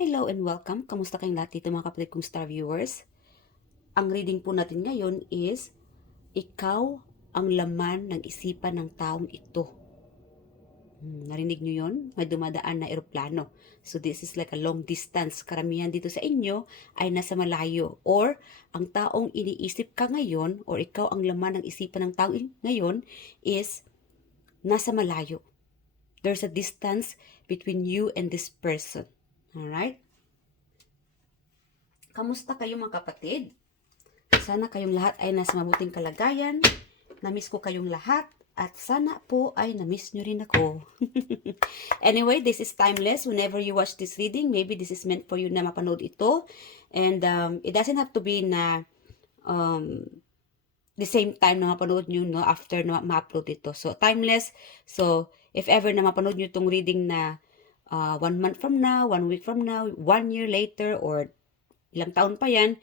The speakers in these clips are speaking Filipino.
Hello and welcome. Kamusta kayong lahat dito mga kapatid kong star viewers? Ang reading po natin ngayon is, ikaw ang laman ng isipan ng taong ito. Narinig nyo yun? May dumadaan na eroplano. So this is like a long distance. Karamihan dito sa inyo ay nasa malayo. Or ang taong iniisip ka ngayon, or ikaw ang laman ng isipan ng taong ngayon is nasa malayo. There's a distance between you and this person. Alright? Kamusta kayo mga kapatid? Sana kayong lahat ay nasa mabuting kalagayan. Namiss ko kayong lahat. At sana po ay namiss nyo rin ako. Anyway, this is timeless. Whenever you watch this reading, maybe this is meant for you na mapanood ito. And it doesn't have to be na the same time na mapanood nyo, no, after na ma-upload ito. So, timeless. So, if ever na mapanood nyo itong reading na 1 month from now, 1 week from now, 1 year later, or ilang taon pa yan,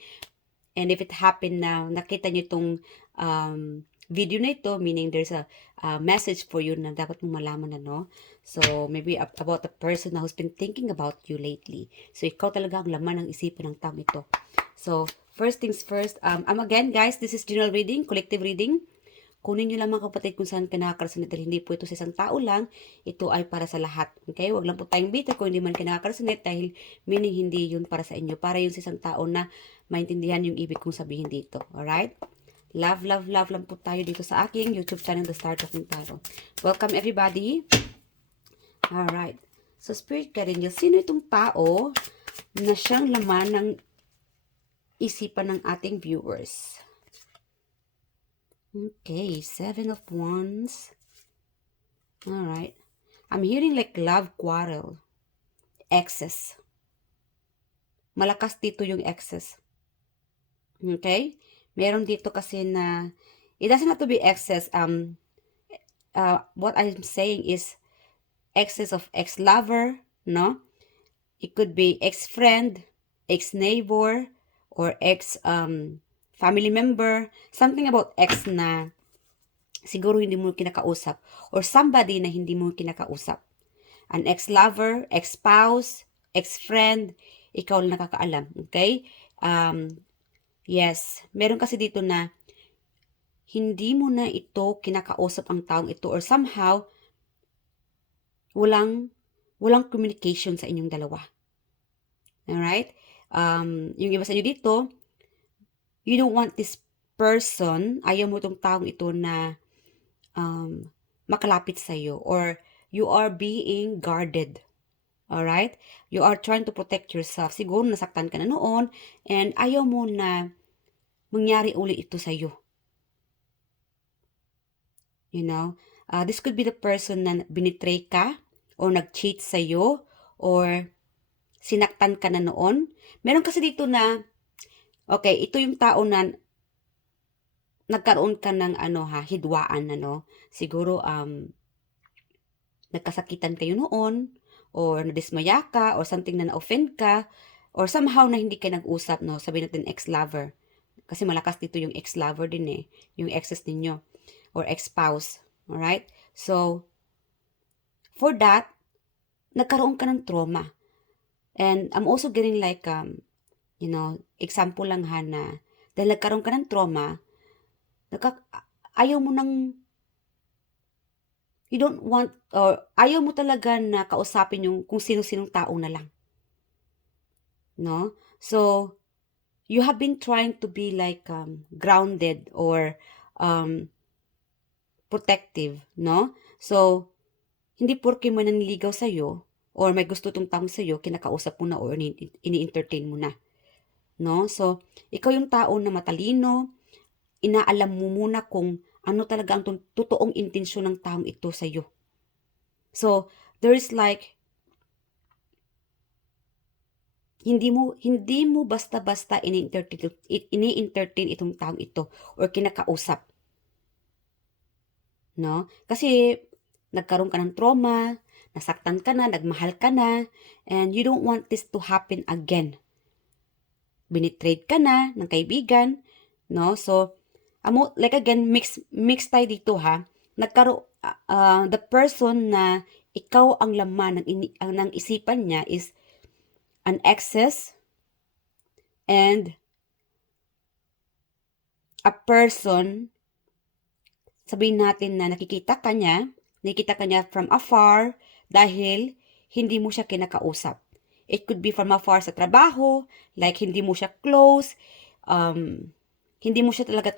and if it happened na nakita nyo itong video na ito, meaning there's a message for you na dapat mong malaman na, no? So, maybe about the person na who's been thinking about you lately. So, ikaw talaga ang laman ng isipan ng taong ito. So, first things first, again, guys, this is general reading, collective reading. Kunin nyo lang mga kapatid kung saan ka nakaka-resonate dahil hindi po ito sa isang tao lang, ito ay para sa lahat. Okay? Huwag lang po tayong bitter kung hindi man ka nakaka-resonate dahil meaning hindi yun para sa inyo. Para yun sa isang tao na maintindihan yung ibig kong sabihin dito. Alright? Love, love, love lang po tayo dito sa aking YouTube channel, The Star Talking Tarot. Welcome everybody. Alright. So, Spirit Guardian, sino itong tao na siyang laman ng isipan ng ating viewers? Okay, 7 of Wands. Alright. I'm hearing like love quarrel. Excess. Malakas dito yung excess. Okay? Meron dito kasi na, it doesn't have to be excess. What I'm saying is, excess of ex-lover, no? It could be ex-friend, ex-neighbor, or ex-family member. Something about ex na siguro hindi mo kinakausap. Or somebody na hindi mo kinakausap. An ex-lover, ex-spouse, ex-friend, ikaw lang nakakaalam. Okay? Yes. Meron kasi dito na hindi mo na ito kinakausap ang taong ito or somehow walang communication sa inyong dalawa. Alright? Yung iba sa inyo dito, you don't want this person, ayaw mo itong taong ito na makalapit sa iyo, or you are being guarded. Alright? You are trying to protect yourself. Siguro nasaktan ka na noon and ayaw mo na mangyari uli ito sa iyo. You know? This could be the person na binitray ka or nag-cheat sa iyo or sinaktan ka na noon. Meron kasi dito na, okay, ito yung tao na nagkaroon ka ng hidwaan, siguro nagkasakitan kayo noon or nadismaya ka or something na na-offend ka or somehow na hindi ka nag-usap, no? Sabihin natin ex-lover. Kasi malakas dito yung ex-lover din eh, yung exes ninyo or ex-spouse. Alright? So, for that, nagkaroon ka ng trauma. And I'm also getting like, example lang ha na, dahil nagkaroon ka ng trauma, ayaw mo nang, you don't want, or ayaw mo talaga na kausapin yung kung sino-sinong tao na lang. No? So, you have been trying to be like grounded or protective, no? So, hindi porke mo naniligaw sa'yo, or may gusto tong taong sa'yo, kinakausap mo na or ini-entertain mo na. No? So, ikaw yung tao na matalino, inaalam mo muna kung ano talaga ang totoong intensyon ng taong ito sa'yo. So, there is like, hindi mo basta-basta ini-entertain itong taong ito or kinakausap. No? Kasi, nagkaroon ka ng trauma, nasaktan ka na, nagmahal ka na, and you don't want this to happen again. Binitrade ka na ng kaibigan, no? So, like again, mix tayo dito ha. The person na ikaw ang laman ng isipan niya is an excess, and a person, sabihin natin na nakikita ka niya from afar dahil hindi mo siya kinakausap. It could be from afar sa trabaho, like hindi mo siya close, hindi mo siya talaga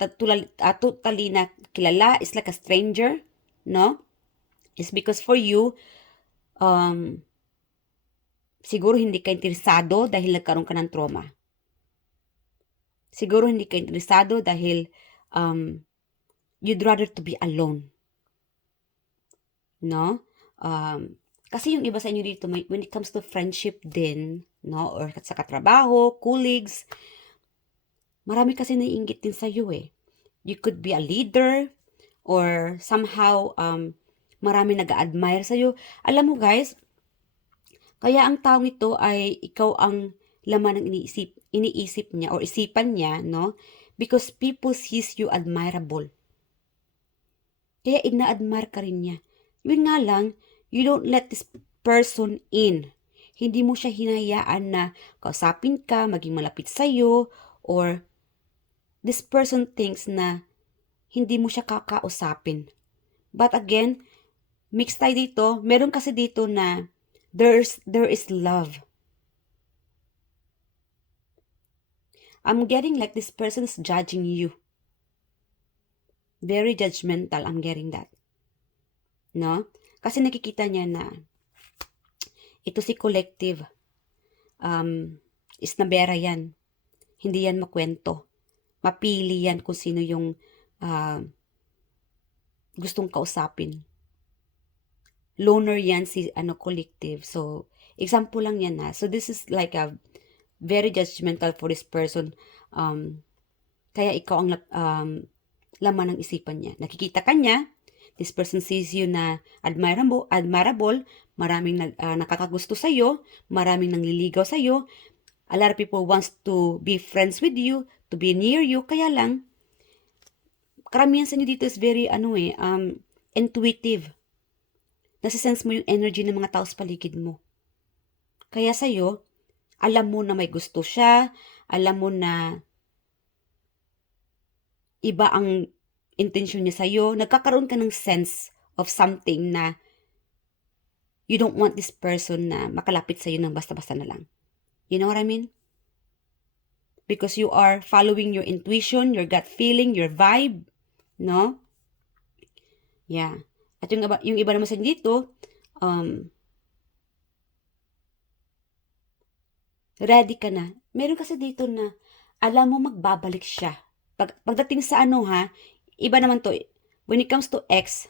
totally na kilala, it's like a stranger, no? It's because for you, siguro hindi ka interesado dahil nagkaroon ka ng trauma. Siguro hindi ka interesado dahil you'd rather to be alone. No? Kasi yung iba sa inyo dito, when it comes to friendship din, no? Or sa katrabaho, colleagues, marami kasi naiinggit din sa'yo eh. You could be a leader, or somehow, marami nag-a-admire sa'yo. Alam mo guys, kaya ang taong ito ay ikaw ang laman ng iniisip niya or isipan niya, no? Because people sees you admirable. Kaya ina-admire ka rin niya. Yun nga lang, you don't let this person in. Hindi mo siya hinahayaan na kausapin ka, maging malapit sa'yo, or this person thinks na hindi mo siya kakausapin. But again, mix tayo dito. Meron kasi dito na there is love. I'm getting like this person's judging you. Very judgmental, I'm getting that. No? Kasi nakikita niya na ito si collective. Isnabera yan. Hindi yan makwento. Mapili yan kung sino yung gustong kausapin. Loner yan si collective. So, example lang yan ha. So, this is like a very judgmental for this person. Kaya ikaw ang laman ng isipan niya. Nakikita ka niya, this person sees you na admirable, maraming nakakagusto sa'yo, maraming nangliligaw sa'yo, a lot of people wants to be friends with you, to be near you, kaya lang, karamihan sa inyo dito is very, intuitive. Nasisense mo yung energy ng mga tao sa paligid mo. Kaya sa'yo, alam mo na may gusto siya, alam mo na iba ang intention niya sa'yo, nagkakaroon ka ng sense of something na you don't want this person na makalapit sa'yo ng basta-basta na lang. You know what I mean? Because you are following your intuition, your gut feeling, your vibe, no? Yeah. At yung iba naman sa dito, ready ka na. Meron kasi dito na alam mo magbabalik siya. Pagdating sa iba naman to, when it comes to ex,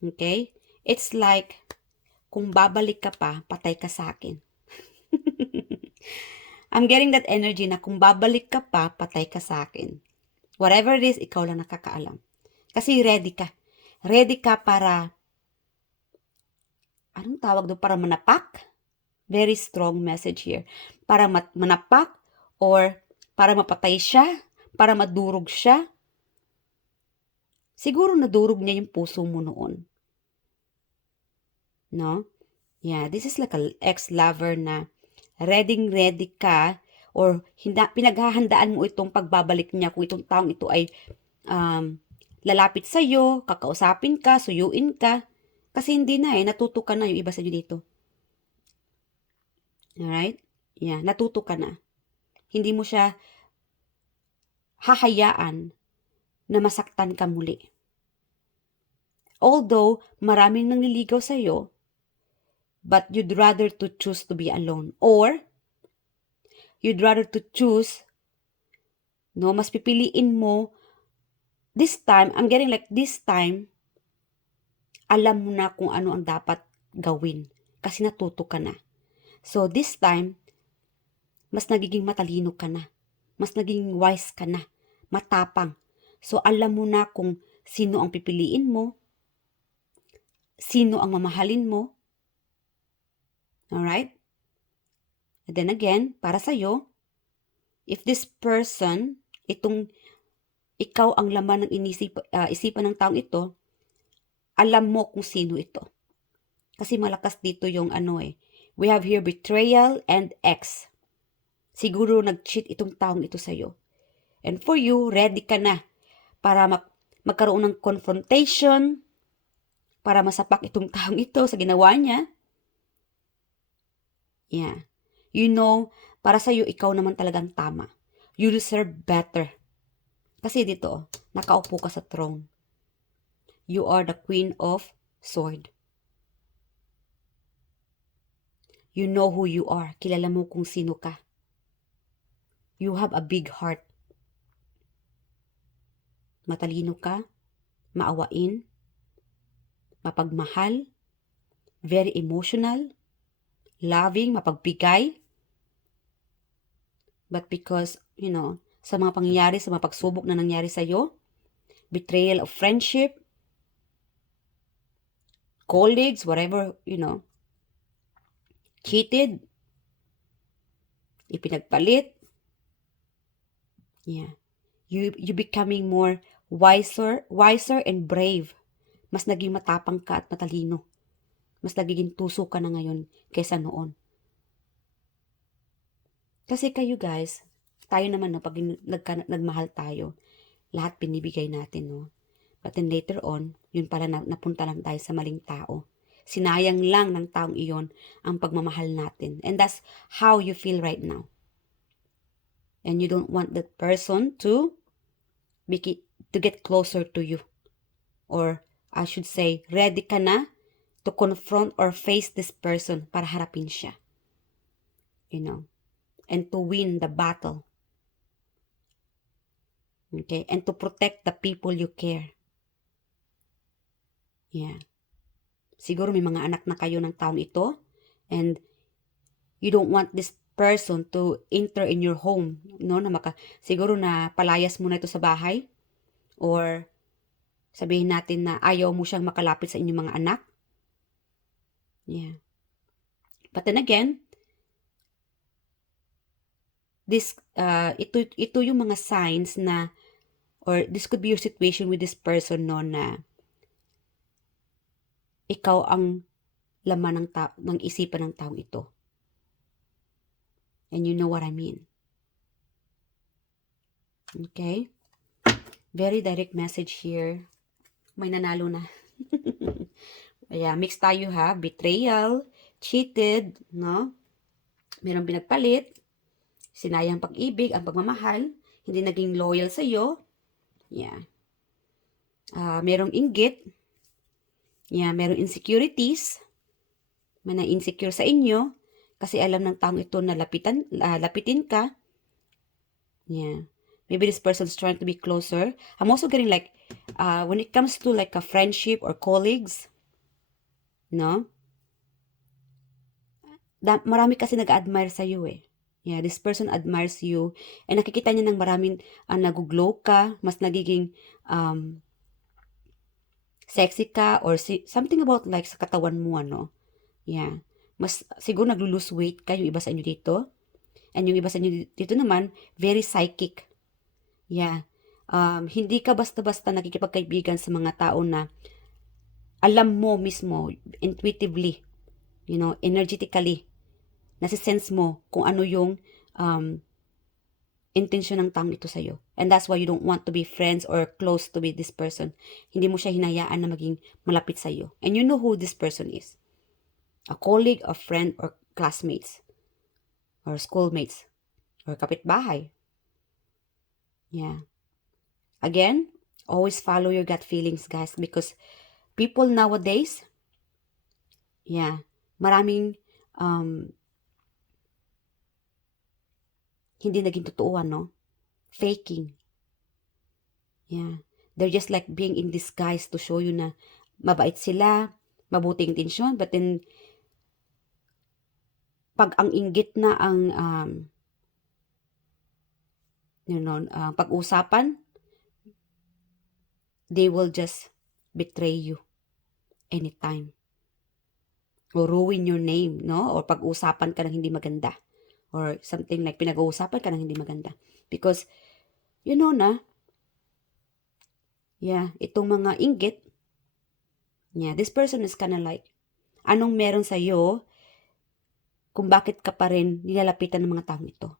okay, it's like, kung babalik ka pa, patay ka sa akin. I'm getting that energy na kung babalik ka pa, patay ka sa akin. Whatever it is, ikaw lang nakakaalam. Kasi ready ka. Ready ka para, anong tawag doon? Para manapak? Very strong message here. Para manapak, or para mapatay siya, para madurog siya. Siguro nadurog niya yung puso mo noon. No? Yeah, this is like an ex-lover na ready ka, or pinaghahandaan mo itong pagbabalik niya kung itong taong ito ay lalapit sa'yo, kakausapin ka, suyuin ka. Kasi hindi na natuto ka na yung iba sa inyo dito. Alright? Yeah, natuto ka na. Hindi mo siya hahayaan na masaktan ka muli. Although, maraming nangliligaw sa'yo, but you'd rather to choose to be alone. Or, you'd rather to choose, mas pipiliin mo, this time, I'm getting like this time, alam mo na kung ano ang dapat gawin. Kasi natuto ka na. So, this time, mas nagiging matalino ka na. Mas naging wise ka na. Matapang. So, alam mo na kung sino ang pipiliin mo, sino ang mamahalin mo. Alright? And then again, para sa'yo, if this person, ikaw ang laman ng isipan ng taong ito, alam mo kung sino ito. Kasi malakas dito yung We have here betrayal and ex. Siguro nag-cheat itong taong ito sa'yo. And for you, ready ka na para magkaroon ng confrontation, para masapak itong taong ito sa ginawa niya. Yeah. You know, para sa'yo, ikaw naman talagang tama. You deserve better. Kasi dito, nakaupo ka sa throne. You are the Queen of Sword. You know who you are. Kilala mo kung sino ka. You have a big heart. Matalino ka, maawain, mapagmahal, very emotional, loving, mapagbigay. But because, sa mga pangyayari, sa mga pagsubok na nangyari sa'yo, betrayal of friendship, colleagues, whatever, cheated, ipinagpalit, yeah. You becoming more wiser and brave. Mas naging matapang ka at matalino. Mas nagiging tuso ka na ngayon kaysa noon. Kasi kayo guys, tayo naman pag nagmahal tayo, lahat binibigay natin, no? But then later on, yun pala napunta lang tayo sa maling tao. Sinayang lang ng taong iyon ang pagmamahal natin. And that's how you feel right now. And you don't want that person to get closer to you. Or I should say, ready ka na to confront or face this person para harapin siya. And to win the battle. Okay? And to protect the people you care. Yeah. Siguro may mga anak na kayo ng taong ito and you don't want this person to enter in your home, no? Siguro na palayas mo na ito sa bahay or sabihin natin na ayaw mo siyang makalapit sa inyong mga anak. Yeah. But then again, ito yung mga signs na, or this could be your situation with this person, no, na ikaw ang laman ng isipan ng taong ito. And you know what I mean. Okay? Very direct message here. May nanalo na. Yeah, mix tayo ha. Betrayal, cheated, no? Merong pinagpalit, sinayang pag-ibig, ang pagmamahal, hindi naging loyal sa'yo. Yeah. Merong inggit. Yeah, merong insecurities. May na-insecure sa inyo kasi alam ng taong ito na lapitin ka. Yeah. Maybe this person's trying to be closer. I'm also getting like, when it comes to like a friendship or colleagues, no? Marami kasi nag-admire sa iyo eh. Yeah, this person admires you. And nakikita niya ng maraming nag-glow ka, mas nagiging sexy ka or something about like sa katawan mo, ano. Yeah. Mas siguro naglo-lose weight ka yung iba sa inyo dito. And yung iba sa inyo dito naman, very psychic. Yeah. Hindi ka basta-basta nakikipagkaibigan sa mga tao na alam mo mismo, intuitively, energetically, nasisense mo kung ano yung intensyon ng taong ito sa'yo. And that's why you don't want to be friends or close to be this person. Hindi mo siya hinayaan na maging malapit sa'yo. And you know who this person is. A colleague, a friend, or classmates, or schoolmates, or kapitbahay. Yeah. Again, always follow your gut feelings, guys, because people nowadays, yeah, maraming hindi naging totoo, no? Faking. Yeah. They're just like being in disguise to show you na mabait sila, mabuting intensyon, but then pag ang inggit na ang pag-usapan, they will just betray you anytime. Or ruin your name, no? Or pag-usapan ka ng hindi maganda. Or something like pinag-uusapan ka ng hindi maganda. Because, na, yeah, itong mga inggit, yeah, this person is kinda like, anong meron sa'yo, kung bakit ka pa rin nilalapitan ng mga taong ito.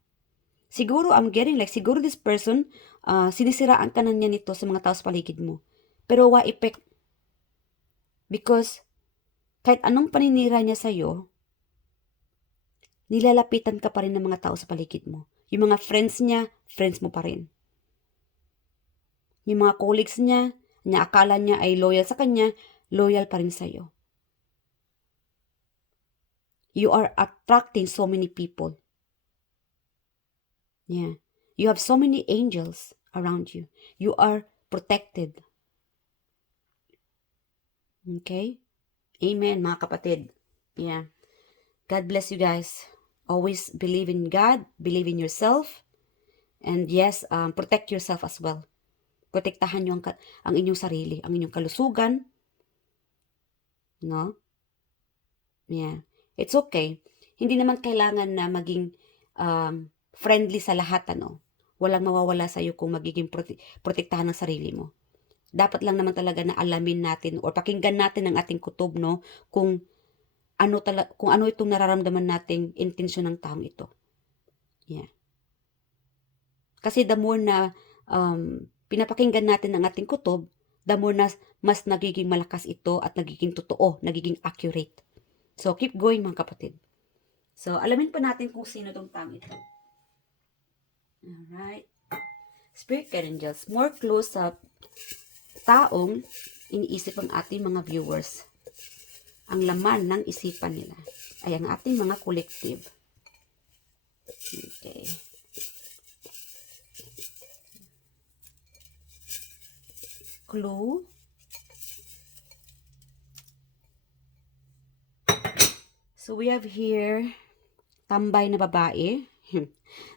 Siguro, I'm getting like, siguro this person, sinisiraan ka na niya nito sa mga tao sa paligid mo. Pero what effect? Because, kahit anong paninira niya sa'yo, nilalapitan ka pa rin ng mga tao sa paligid mo. Yung mga friends niya, friends mo pa rin. Yung mga colleagues niya, akala niya ay loyal sa kanya, loyal pa rin sa'yo. You are attracting so many people. Yeah. You have so many angels around you. You are protected. Okay? Amen, mga kapatid. Yeah. God bless you guys. Always believe in God, believe in yourself, and yes, protect yourself as well. Protektahan nyo ang inyong sarili, ang inyong kalusugan. No? Yeah. It's okay. Hindi naman kailangan na maging friendly sa lahat, ano. Walang mawawala sa iyo kung magiging protektahan ng sarili mo. Dapat lang naman talaga na alamin natin or pakinggan natin ang ating kutob, no, kung ano itong nararamdaman nating intensyon ng taong ito. Yeah. Kasi the more na pinapakinggan natin ang ating kutob, the more na mas nagiging malakas ito at nagiging totoo, nagiging accurate. So, keep going, mga kapatid. So, alamin pa natin kung sino tong taong ito. Alright. Spirit angels, more close sa taong iniisip ang ating mga viewers. Ang laman ng isipan nila ay ang ating mga collective. Okay. Clue. So, we have here, tambay na babae.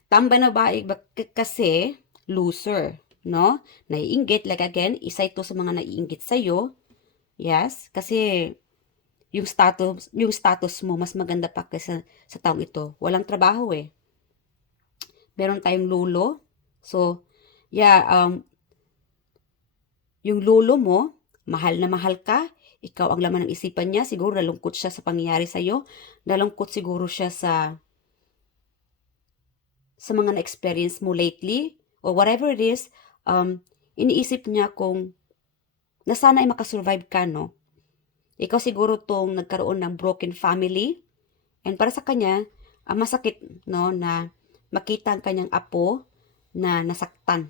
Tambay na babae kasi loser, no? Naiinggit, like again, isa ito sa mga naiinggit sa'yo. Yes, kasi yung status mo mas maganda pa kaysa sa taong ito. Walang trabaho eh. Meron tayong lolo. So, yeah, yung lolo mo, mahal na mahal ka, ikaw ang laman ng isipan niya, siguro nalungkot siya sa pangyayari sa'yo, nalungkot siguro siya sa mga na-experience mo lately, or whatever it is, iniisip niya kung na sana ay makasurvive ka, no? Ikaw siguro tong nagkaroon ng broken family, and para sa kanya, masakit, no, na makita ang kanyang apo na nasaktan.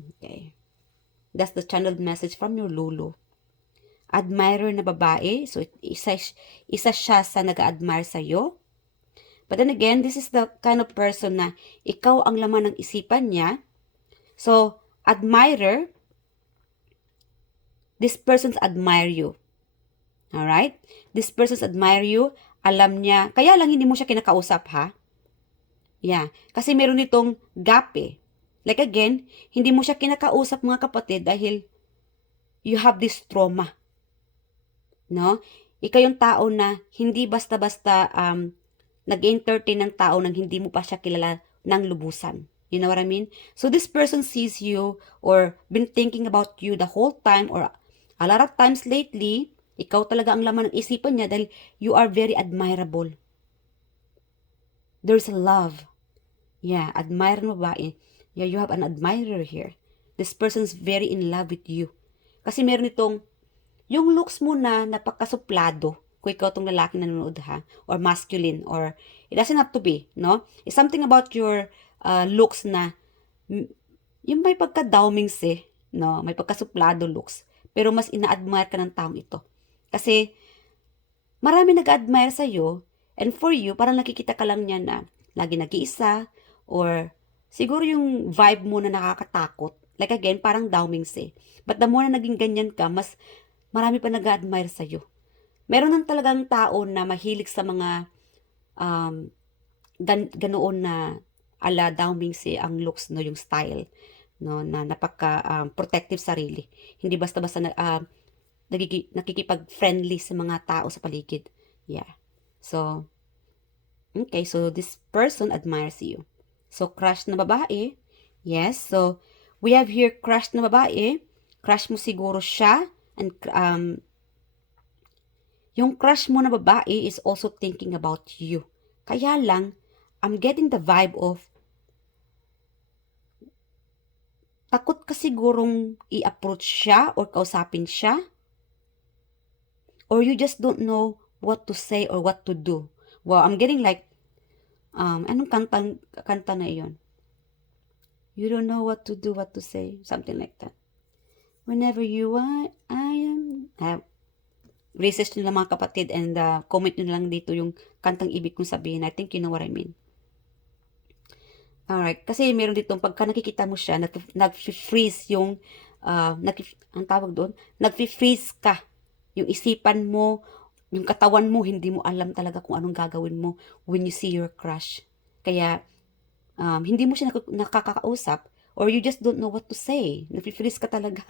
Okay. That's the channeled message from your lolo. Admirer na babae, so isa siya sa nag-admire sa'yo. But then again, this is the kind of person na ikaw ang laman ng isipan niya. So, admirer, this person's admire you. Alright? This person's admire you, alam niya, kaya lang hindi mo siya kinakausap, ha? Yeah, kasi meron itong gap eh. Like again, hindi mo siya kinakausap, mga kapatid, dahil you have this trauma. No? Ikaw yung tao na hindi basta-basta nag-entertain ng tao nang hindi mo pa siya kilala ng lubusan. You know what I mean? So this person sees you or been thinking about you the whole time, or a lot of times lately, ikaw talaga ang laman ng isipan niya dahil you are very admirable. There's a love. Yeah, admire mo ba? Yeah, you have an admirer here. This person's very in love with you. Kasi meron itong yung looks mo na napakasuplado, kung ikaw tong lalaki na nanonood, ha, or masculine, or it doesn't have to be, no? It's something about your looks na yung may pagka-daumings eh, no? May pagkasuplado looks, pero mas ina-admire ka ng taong ito. Kasi marami nag-admire sa'yo, and for you, parang nakikita ka lang niya na lagi nag-iisa, or siguro yung vibe mo na nakakatakot. Like again, parang daumings eh. But the more na naging ganyan ka, mas marami pa nag-admire sa'yo. Meron nang talagang tao na mahilig sa mga ganoon na ala daumings eh, ang looks, no, yung style, no, na napaka protective sarili. Hindi basta-basta nakikipag-friendly sa mga tao sa paligid. Yeah. So, okay, so this person admires you. So, crush na babae. Yes, so we have here crush na babae. Crush mo siguro siya, and yung crush mo na babae is also thinking about you. Kaya lang, I'm getting the vibe of takot ka sigurong i-approach siya or kausapin siya, or you just don't know what to say or what to do. Wow, I'm getting like, anong kanta na iyon? You don't know what to do, what to say, something like that. Whenever you are, I am, research nyo lang mga kapatid, and comment nyo lang dito yung kantang ibig kong sabihin. I think you know what I mean. Alright, kasi meron ditong pagka nakikita mo siya, nag-freeze yung, ang tawag doon, nag-freeze ka. Yung isipan mo, yung katawan mo, hindi mo alam talaga kung anong gagawin mo when you see your crush. Kaya, hindi mo siya nakakausap, or you just don't know what to say. Nag-freeze ka talaga.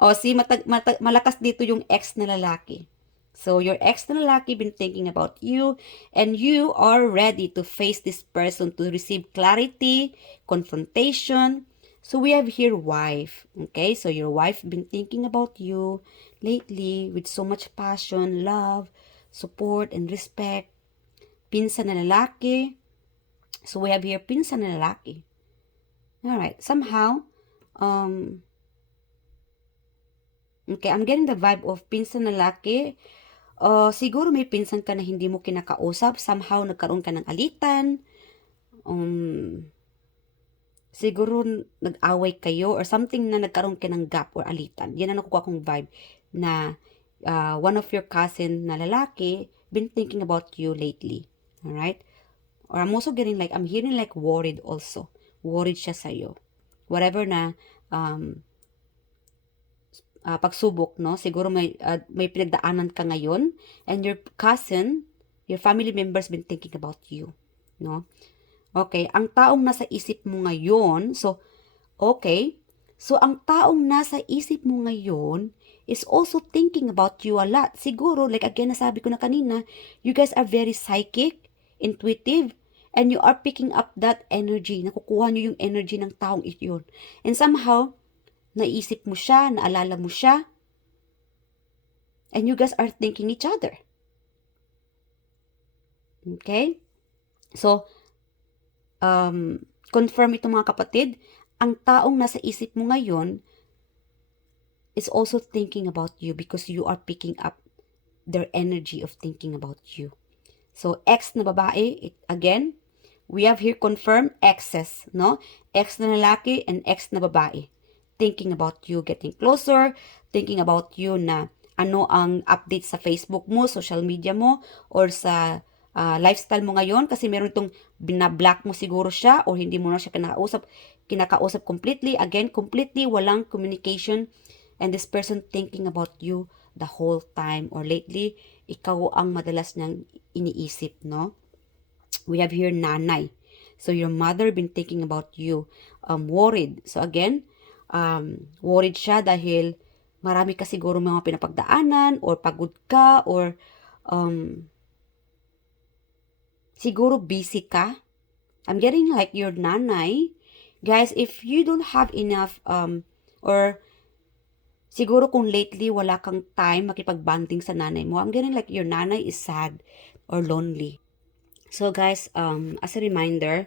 O, see, malakas dito yung ex na lalaki. So, your ex na lalaki been thinking about you, and you are ready to face this person to receive clarity, confrontation. So, we have here wife. Okay? So, your wife been thinking about you lately with so much passion, love, support, and respect. Pinsan na lalaki. So, we have here pinsan na lalaki. Alright. Somehow, okay, I'm getting the vibe of pinsan na lalaki. Siguro may pinsan ka na hindi mo kinakausap, somehow nagkaroon ka ng alitan, siguro nag-away kayo or something na nagkaroon ka ng gap or alitan. Yan ang nakukuha kong vibe na one of your cousin na lalaki been thinking about you lately. Alright? Or I'm also getting like, I'm hearing like worried also. Worried siya sa'yo. Whatever na pagsubok, no? Siguro may pinagdaanan ka ngayon, and your cousin, your family members been thinking about you, no? Okay, ang taong nasa isip mo ngayon, so, okay, so ang taong nasa isip mo ngayon is also thinking about you a lot. Siguro, like again, nasabi ko na kanina, you guys are very psychic, intuitive, and you are picking up that energy. Nakukuha nyo yung energy ng taong iyon. And somehow, naisip mo siya, naalala mo siya, and you guys are thinking each other. Okay? So, confirm ito mga kapatid, ang taong nasa isip mo ngayon is also thinking about you because you are picking up their energy of thinking about you. So, ex na babae, again, we have here confirmed exes, no? Ex na lalaki and ex na babae. Thinking about you getting closer, thinking about you na ano ang update sa Facebook mo, social media mo, or sa lifestyle mo ngayon, kasi meron itong binablock mo siguro siya or hindi mo na siya kinakausap completely. Again, completely walang communication, and this person thinking about you the whole time, or lately, ikaw ang madalas niyang iniisip, no? We have here nanay. So, your mother been thinking about you, worried. So, again, worried siya dahil marami ka siguro mga pinapagdaanan, or pagod ka, or siguro busy ka. I'm getting like your nanay. Guys, if you don't have enough, or siguro kung lately wala kang time makipag-bonding sa nanay mo, I'm getting like your nanay is sad or lonely. So guys, as a reminder,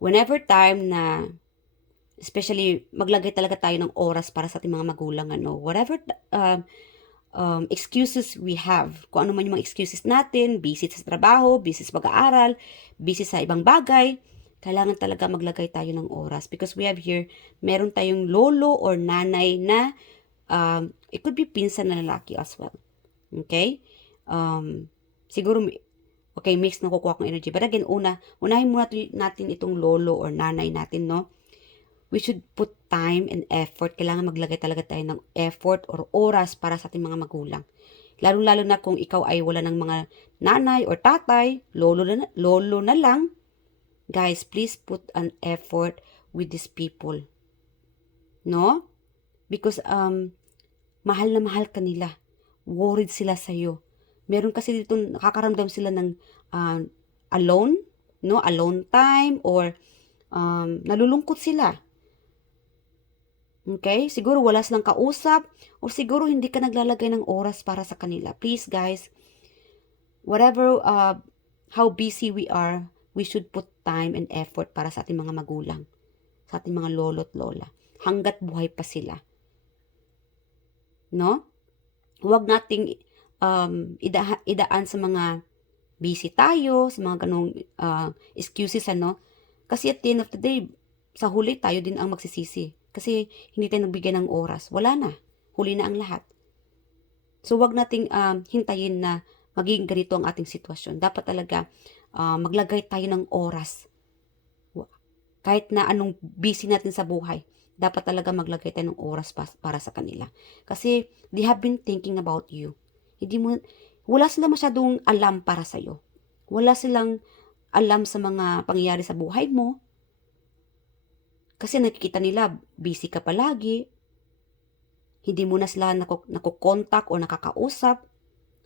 whenever time na especially maglagay talaga tayo ng oras para sa ating mga magulang, ano, whatever excuses we have, kung ano man yung mga excuses natin, busy sa trabaho, busy sa pag-aaral, busy sa ibang bagay, kailangan talaga maglagay tayo ng oras, because we have here, meron tayong lolo or nanay na it could be pinsan na lalaki as well. Okay? Siguro, okay, mix na kukuha kong energy. But again, unahin muna natin itong lolo or nanay natin, no? We should put time and effort. Kailangan maglagay talaga tayo ng effort or oras para sa ating mga magulang. Lalo-lalo na kung ikaw ay wala ng mga nanay or tatay, lolo na lang. Guys, please put an effort with these people. No? Because mahal na mahal ka nila. Worried sila sa'yo. Meron kasi dito, nakakaramdam sila ng alone, no? Alone time, or nalulungkot sila. Okay? Siguro wala silang kausap or siguro hindi ka naglalagay ng oras para sa kanila. Please guys, whatever, how busy we are, we should put time and effort para sa ating mga magulang, sa ating mga lolo't lola, hanggat buhay pa sila. No? Huwag nating idaan sa mga busy tayo, sa mga ganong excuses, ano? Kasi at the end of the day, sa huli tayo din ang magsisisi. Kasi hindi tayo nagbigay ng oras. Wala na. Huli na ang lahat. So, wag nating hintayin na magiging ganito ang ating sitwasyon. Dapat talaga maglagay tayo ng oras. Kahit na anong busy natin sa buhay, dapat talaga maglagay tayo ng oras para sa kanila. Kasi they have been thinking about you. Wala silang masyadong alam para sa'yo. Wala silang alam sa mga pangyayari sa buhay mo. Kasi nakikita nila, busy ka palagi. Hindi mo na sila nakukontak o nakakausap.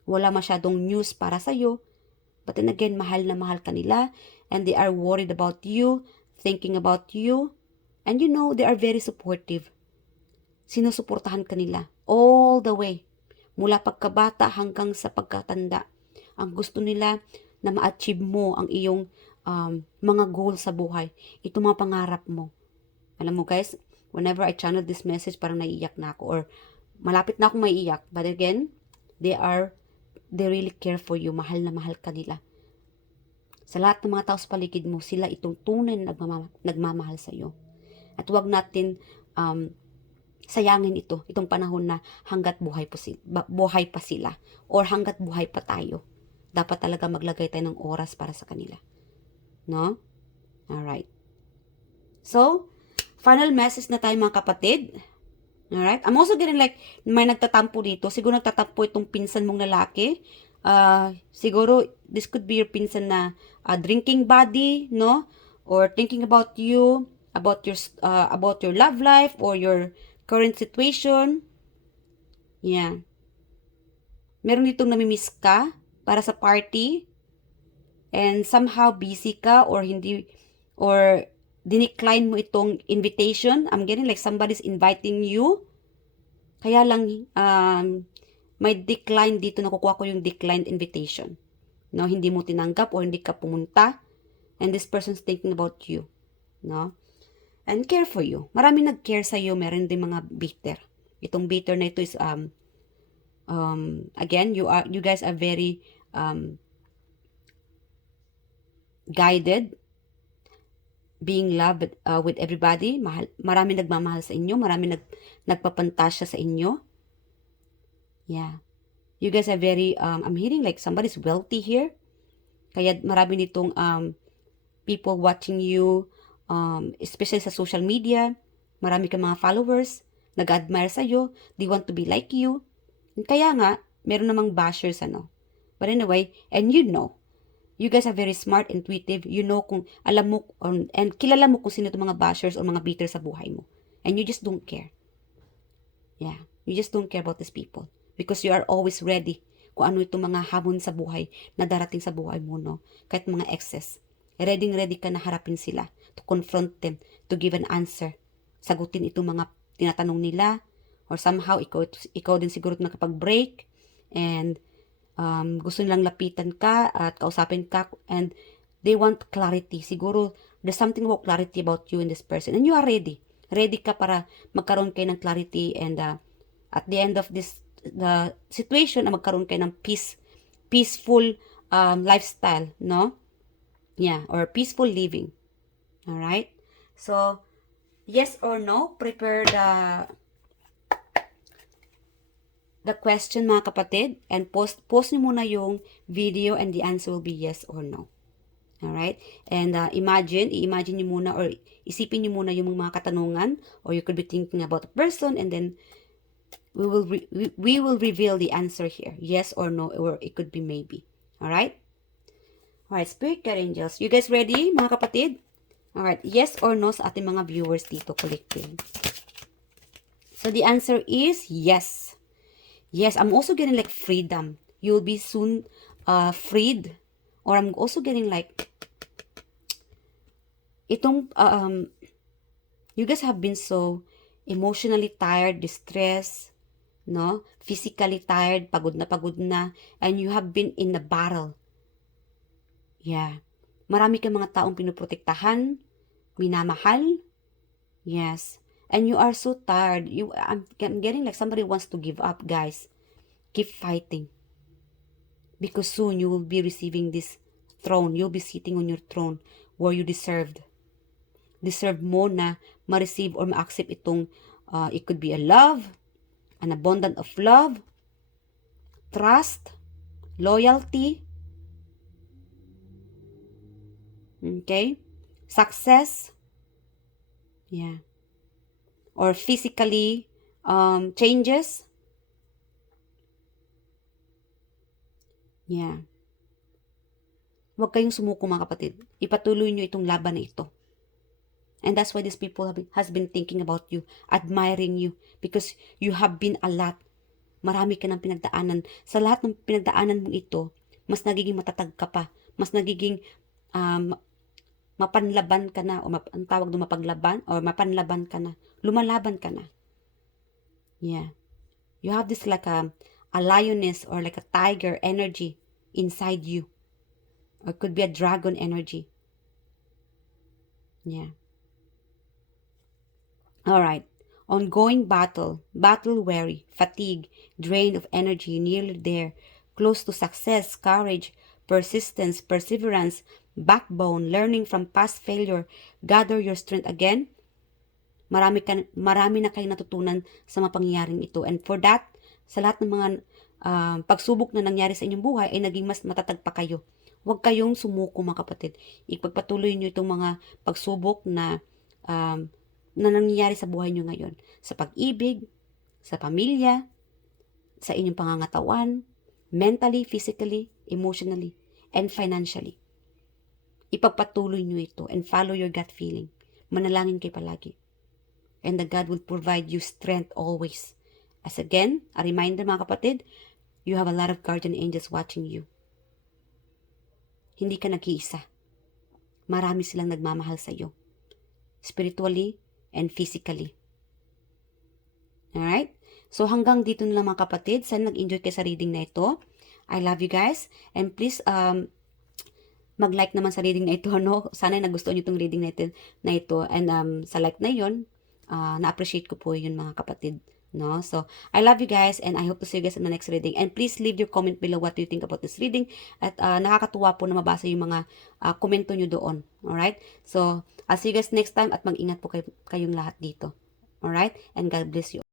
Wala masyadong news para sa'yo. But then again, mahal na mahal ka nila. And they are worried about you, thinking about you. And you know, they are very supportive. Sinusuportahan ka nila all the way. Mula pagkabata hanggang sa pagkatanda. Ang gusto nila na ma-achieve mo ang iyong mga goals sa buhay. Ito mga pangarap mo. Alam mo guys, whenever I channel this message, parang naiiyak na ako or malapit na akong maiiyak. But again, they really care for you. Mahal na mahal ka nila. Sa lahat ng mga tao sa paligid mo, sila itong tunay na nagmamahal sa iyo. At huwag natin sayangin itong panahon na hanggat buhay pa sila or hanggat buhay pa tayo. Dapat talaga maglagay tayo ng oras para sa kanila. No? Alright. So, final message na tayo mga kapatid. Alright? I'm also getting like, may nagtatampo dito. Siguro nagtatampo itong pinsan mong lalaki. Siguro, this could be your pinsan na drinking buddy, no? Or thinking about you, about your love life or your current situation. Yeah. Meron ditong namimiss ka para sa party. And somehow busy ka or hindi, or dinecline mo itong invitation. I'm getting like somebody's inviting you. Kaya lang, may decline dito. Nakukuha ko yung declined invitation. No, hindi mo tinanggap or hindi ka pumunta. And this person's thinking about you. No? And care for you. Marami nag-care sa iyo. Meron din mga bitter. Itong bitter na ito is, again, you guys are very guided, being loved with everybody. Marami nagmamahal sa inyo. Marami nagpapantasya sa inyo. Yeah. You guys are very, I'm hearing like somebody's wealthy here. Kaya marami nitong people watching you, especially sa social media. Marami kang mga followers, nag-admire sa'yo. They want to be like you. Kaya nga, meron namang bashers, ano. But anyway, and you know, you guys are very smart, intuitive. You know alam mo, and kilala mo kung sino itong mga bashers o mga bitter sa buhay mo. And you just don't care. Yeah, you just don't care about these people. Because you are always ready kung ano itong mga hamon sa buhay na darating sa buhay mo, no? Kahit mga exes. Ready ka na harapin sila, to confront them, to give an answer. Sagutin itong mga tinatanong nila, or somehow ikaw din siguro nakapag-break, and gusto nilang lapitan ka at kausapin ka, and they want clarity. Siguro there's something about clarity about you and this person, and you are ready. Ready ka para magkaroon kayo ng clarity, and at the end of the situation, magkaroon kayo ng peaceful lifestyle, no? Yeah, or peaceful living. All right? So, yes or no, prepare the question mga kapatid, and post niyo muna yung video, and the answer will be yes or no. All right? And i-imagine niyo muna, or isipin niyo muna yung mga katanungan, or you could be thinking about a person, and then we will reveal the answer here, yes or no, or it could be maybe. All right? All right, Spirit Guide Angels, you guys ready mga kapatid? All right, yes or no sa ating mga viewers dito collective. So the answer is yes. Yes, I'm also getting like freedom. You'll be soon freed. Or I'm also getting like itong you guys have been so emotionally tired, distressed, no? Physically tired, pagod na, and you have been in a battle. Yeah. Marami kang mga taong pinuprotektahan, minamahal. Yes. And you are so tired. I'm getting like somebody wants to give up, guys. Keep fighting. Because soon you will be receiving this throne. You'll be sitting on your throne where you deserved. Deserve mo na ma-receive or ma-accept itong, it could be a love, an abundance of love, trust, loyalty, okay, success, yeah, or physically changes, yeah. Huwag kayong sumuko mga kapatid. Ipatuloy nyo itong laban na ito. And that's why these people has been thinking about you, admiring you, because you have been a lot. Marami ka ng pinagdaanan. Sa lahat ng pinagdaanan mong ito, mas nagiging matatag ka pa. Mas nagiging mapanlaban ka na, o ang tawag doon mapaglaban, or mapanlaban ka na. Lumalaban ka na. Yeah. You have this like a lioness or like a tiger energy inside you. Or it could be a dragon energy. Yeah. All right. Ongoing battle, battle weary, fatigue, drain of energy, nearly there, close to success, courage, persistence, perseverance, backbone, learning from past failure, gather your strength again. Marami na kayong natutunan sa mga pangyayaring ito. And for that, sa lahat ng mga pagsubok na nangyari sa inyong buhay ay naging mas matatag pa kayo. Huwag kayong sumuko mga kapatid. Ipagpatuloy nyo itong mga pagsubok na nangyayari sa buhay nyo ngayon. Sa pag-ibig, sa pamilya, sa inyong pangangatawan, mentally, physically, emotionally, and financially. Ipagpatuloy nyo ito and follow your gut feeling. Manalangin kayo palagi. And the God will provide you strength always. As again, a reminder mga kapatid, you have a lot of guardian angels watching you. Hindi ka nag-iisa. Marami silang nagmamahal sa iyo. Spiritually and physically. Alright? So hanggang dito na lang mga kapatid. Sana nag-enjoy kayo sa reading na ito. I love you guys. And please, mag-like naman sa reading na ito. No? Sana nagustuhan nyo itong reading na ito. And sa like na yun, na-appreciate ko po yun mga kapatid. No? So, I love you guys and I hope to see you guys in the next reading. And please leave your comment below what you think about this reading. At nakakatuwa po na mabasa yung mga komento nyo doon. Alright? So, I'll see you guys next time at mag-ingat po kayong lahat dito. Alright? And God bless you.